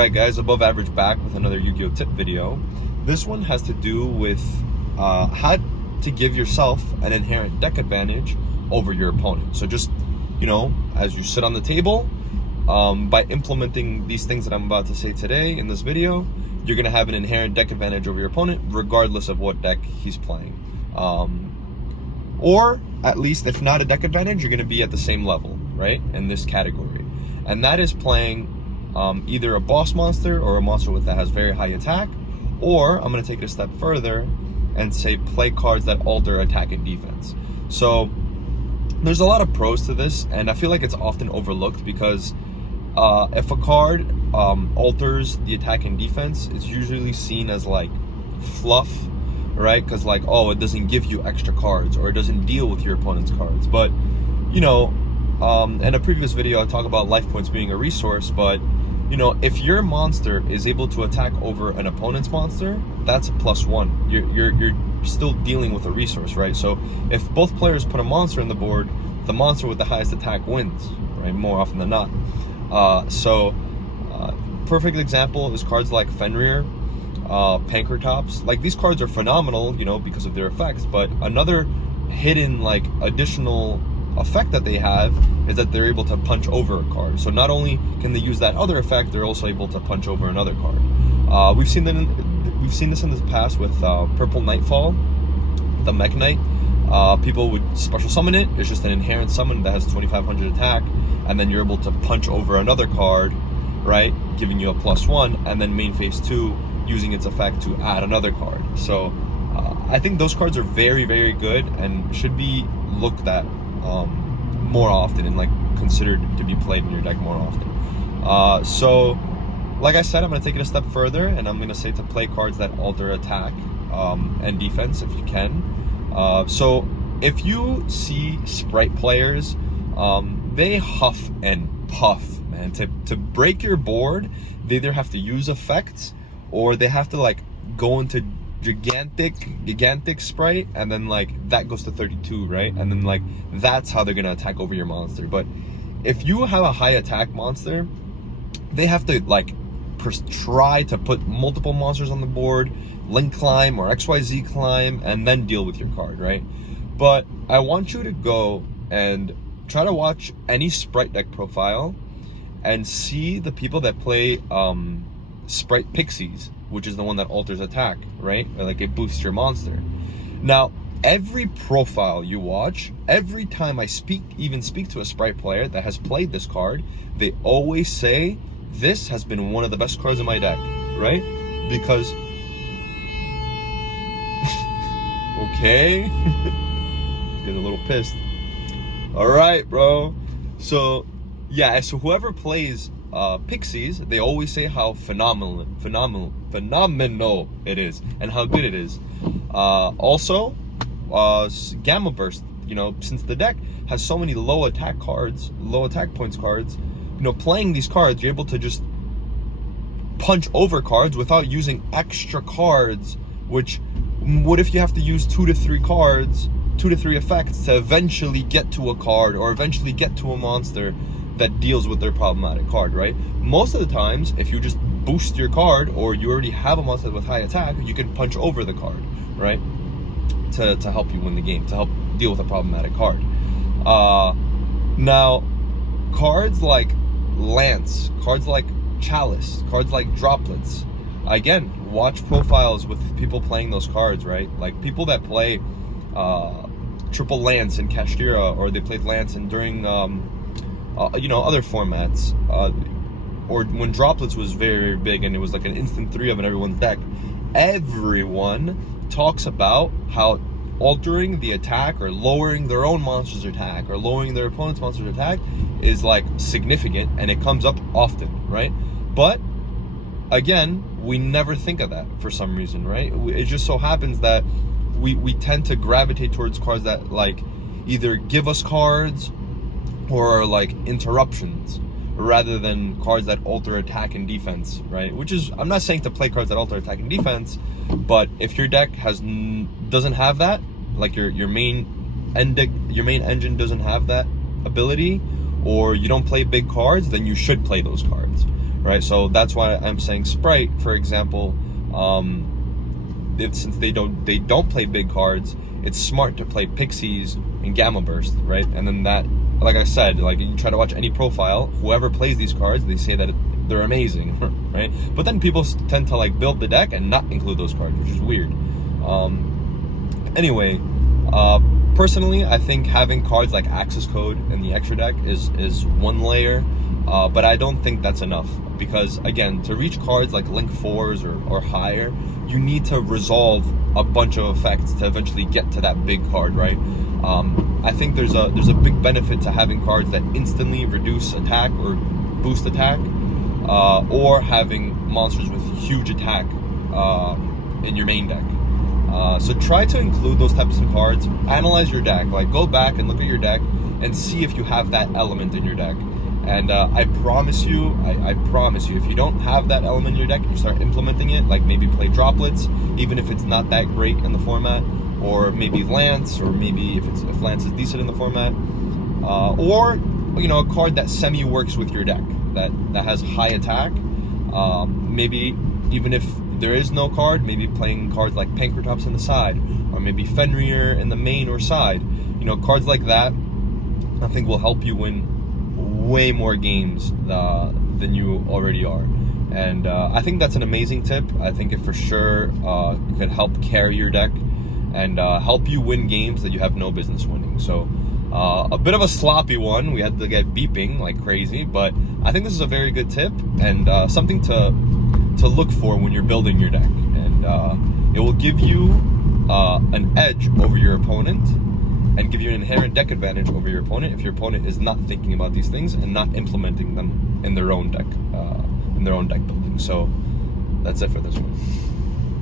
Alright guys, AboveAvg back with another Yugioh Tip video. This one has to do with how to give yourself an inherent deck advantage over your opponent. So just, as you sit on the table, by implementing these things that I'm about to say today in this video, you're going to have an inherent deck advantage over your opponent regardless of what deck he's playing. Or at least, if not a deck advantage, you're going to be at the same level, right, in this category. And that is playing either a boss monster or a monster that has very high attack, or I'm going to take it a step further and say play cards that alter attack and defense. So there's a lot of pros to this, and I feel like it's often overlooked because if a card alters the attack and defense, it's usually seen as like fluff, right? Because like, oh, it doesn't give you extra cards, or it doesn't deal with your opponent's cards. But in a previous video I talk about life points being a resource, but if your monster is able to attack over an opponent's monster, that's a +1. You're still dealing with a resource, right? So if both players put a monster on the board, the monster with the highest attack wins, right? More often than not. Perfect example is cards like Fenrir, Pankratops. Like, these cards are phenomenal, because of their effects, but another hidden additional effect that they have is that they're able to punch over a card. So not only can they use that other effect, they're also able to punch over another card. We've seen this in the past with Purple Nightfall, the Mech Knight. People would special summon it. It's just an inherent summon that has 2500 attack, and then you're able to punch over another card, right, giving you a +1, and then main phase 2 using its effect to add another card. So I think those cards are very, very good and should be looked at more often and considered to be played in your deck more often. So like I said, I'm going to take it a step further, and I'm going to say to play cards that alter attack and defense if you can. So if you see sprite players, they huff and puff, man. To break your board, they either have to use effects or they have to go into gigantic sprite, and then that goes to 32, right? And then that's how they're gonna attack over your monster. But if you have a high attack monster, they have to try to put multiple monsters on the board, link climb or XYZ climb, and then deal with your card, right? But I want you to go and try to watch any sprite deck profile and see the people that play sprite pixies, which is the one that alters attack, right? Or it boosts your monster. Now, every profile you watch, every time I even speak to a sprite player that has played this card, they always say, this has been one of the best cards in my deck, right? Because, okay, get a little pissed. All right, bro. So, yeah, so whoever plays pixies, they always say how phenomenal it is and how good it is. Also, Gamma Burst, since the deck has so many low attack points cards, playing these cards, you're able to just punch over cards without using extra cards, which what if you have to use 2 to 3 cards, 2 to 3 effects to eventually get to a card or eventually get to a monster that deals with their problematic card, right? Most of the times, if you just boost your card, or you already have a monster with high attack, you can punch over the card, right? To help you win the game, to help deal with a problematic card. Now, cards like Lance, cards like Chalice, cards like Droplets, again, watch profiles with people playing those cards, right? People that play triple Lance in Kashtira, or they played Lance during other formats, or when Droplets was very, very big and it was an instant 3 of in everyone's deck. Everyone talks about how altering the attack or lowering their own monster's attack or lowering their opponent's monster's attack is significant, and it comes up often, right? But again, we never think of that for some reason, right? It just so happens that we tend to gravitate towards cards that either give us cards or interruptions, rather than cards that alter attack and defense, right? Which is, I'm not saying to play cards that alter attack and defense, but if your deck doesn't have that, your main engine doesn't have that ability, or you don't play big cards, then you should play those cards, right? So that's why I'm saying Sprite, for example, since they don't play big cards, it's smart to play Pixies and Gamma Burst, right? And then that, like I said, like you try to watch any profile, whoever plays these cards, they say that they're amazing, right? But then people tend to like build the deck and not include those cards, which is weird. Anyway, personally, I think having cards like Access Code in the extra deck is one layer, but I don't think that's enough, because again, to reach cards like Link 4s or higher, you need to resolve a bunch of effects to eventually get to that big card, right? I think there's a big benefit to having cards that instantly reduce attack or boost attack, or having monsters with huge attack in your main deck. So try to include those types of cards. Analyze your deck, like go back and look at your deck and see if you have that element in your deck. And I promise you, if you don't have that element in your deck and you start implementing it, like maybe play Droplets, even if it's not that great in the format, or maybe Lance, or maybe if Lance is decent in the format, or a card that semi works with your deck, that has high attack. Maybe even if there is no card, maybe playing cards like Pankratops on the side, or maybe Fenrir in the main or side. Cards like that, I think will help you win way more games than you already are. And I think that's an amazing tip. I think it for sure could help carry your deck and help you win games that you have no business winning. So a bit of a sloppy one. We had to get beeping like crazy, but I think this is a very good tip and something to look for when you're building your deck. And it will give you an edge over your opponent and give you an inherent deck advantage over your opponent if your opponent is not thinking about these things and not implementing them in their own deck building. So that's it for this one.